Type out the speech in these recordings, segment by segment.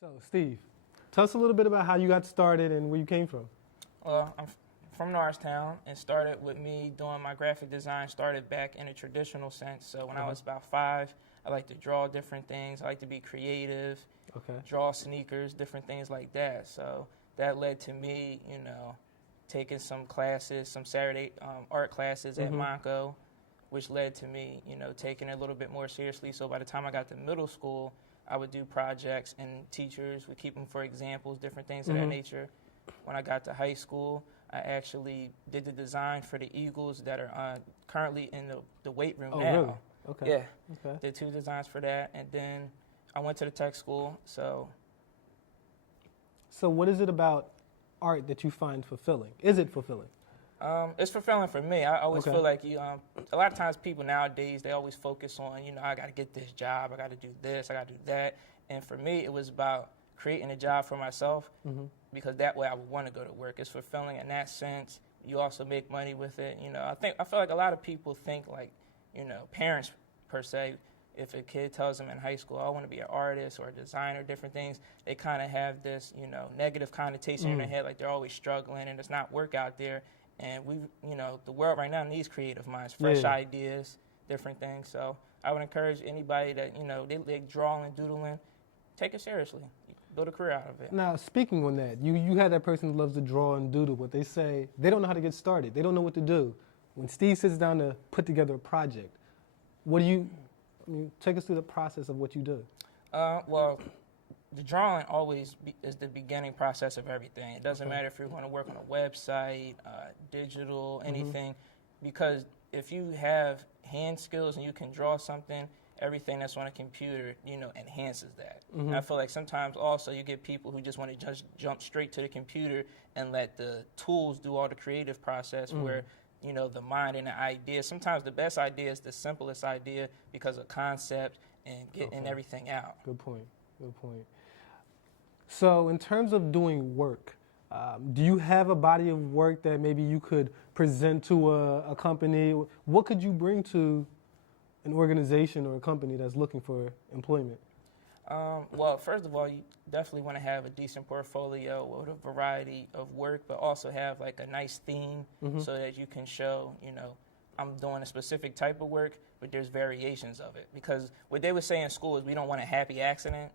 So, Steve, tell us a little bit about how you got started and where you came from. Well, I'm from Norristown, and started with me doing my graphic design. Started back in a traditional sense. So when I was about 5, I like to draw different things. I like to be creative, Okay. draw sneakers, different things like that. So that led to me, taking some classes, some Saturday art classes at Monco, which led to me, taking it a little bit more seriously. So by the time I got to middle school, I would do projects, and teachers would keep them for examples, different things of that nature. When I got to high school, I actually did the design for the Eagles that are currently in the weight room Oh, now. really? Okay. Yeah. Okay. Did 2 designs for that, and then I went to the tech school. So So, what is it about art that you find fulfilling? Is it fulfilling? it's fulfilling for me. I always Okay. feel like a lot of times people nowadays, they always focus on, I got to get this job, I got to do this, I got to do that. And for me, it was about creating a job for myself, because that way I would want to go to work. It's fulfilling in that sense. You also make money with it. I feel like a lot of people think like, parents per se, if a kid tells them in high school, I want to be an artist or a designer, different things, they kind of have this, negative connotation in their head, like they're always struggling and it's not work out there. And the world right now needs creative minds, fresh ideas, different things. So I would encourage anybody that, they drawing, doodling, take it seriously. Build a career out of it. Now, speaking on that, you had that person who loves to draw and doodle, but they say they don't know how to get started. They don't know what to do. When Steve sits down to put together a project, take us through the process of what you do. Well, the drawing always is the beginning process of everything. It doesn't matter if you're going to work on a website, digital, anything, because if you have hand skills and you can draw something, everything that's on a computer, enhances that. And I feel like sometimes also you get people who just want to just jump straight to the computer and let the tools do all the creative process where, the mind and the idea. Sometimes the best idea is the simplest idea because of concept and getting everything out. Good point. Good point. So, in terms of doing work, do you have a body of work that maybe you could present to a company? What could you bring to an organization or a company that's looking for employment? Well, first of all, you definitely want to have a decent portfolio with a variety of work, but also have like a nice theme so that you can show, I'm doing a specific type of work, but there's variations of it. Because what they would say in school is we don't want a happy accident,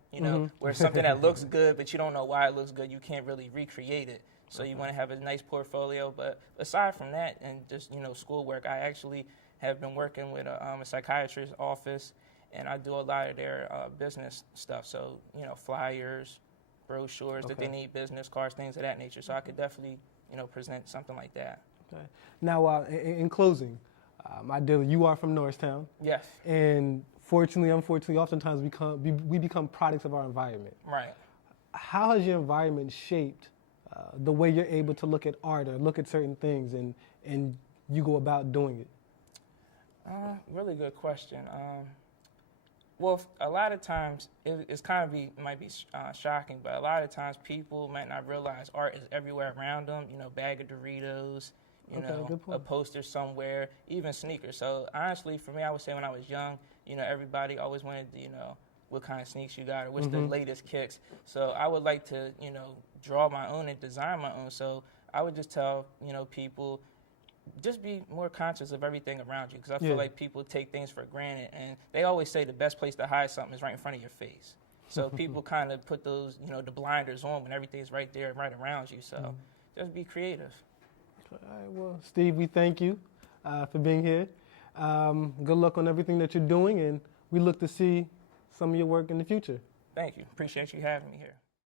where something that looks good, but you don't know why it looks good, you can't really recreate it. So you want to have a nice portfolio. But aside from that and just, schoolwork, I actually have been working with a psychiatrist's office, and I do a lot of their business stuff. So, flyers, brochures that they need, business cards, things of that nature. So I could definitely, present something like that. Okay. Now, in closing, ideally, you are from Norristown. Yes. And fortunately, unfortunately, oftentimes we become products of our environment. Right. How has your environment shaped the way you're able to look at art or look at certain things and you go about doing it? Really good question. Well, a lot of times might be shocking, but a lot of times people might not realize art is everywhere around them. Bag of Doritos, a poster somewhere, even sneakers. So honestly, for me, I would say when I was young, everybody always wanted to, what kind of sneaks you got or what's the latest kicks. So I would like to, draw my own and design my own. So I would just tell, people, just be more conscious of everything around you, because I feel like people take things for granted, and they always say the best place to hide something is right in front of your face. So people kind of put those, the blinders on when everything's right there, right around you. So just be creative. All right, well, Steve, we thank you for being here. Good luck on everything that you're doing, and we look to see some of your work in the future. Thank you. Appreciate you having me here.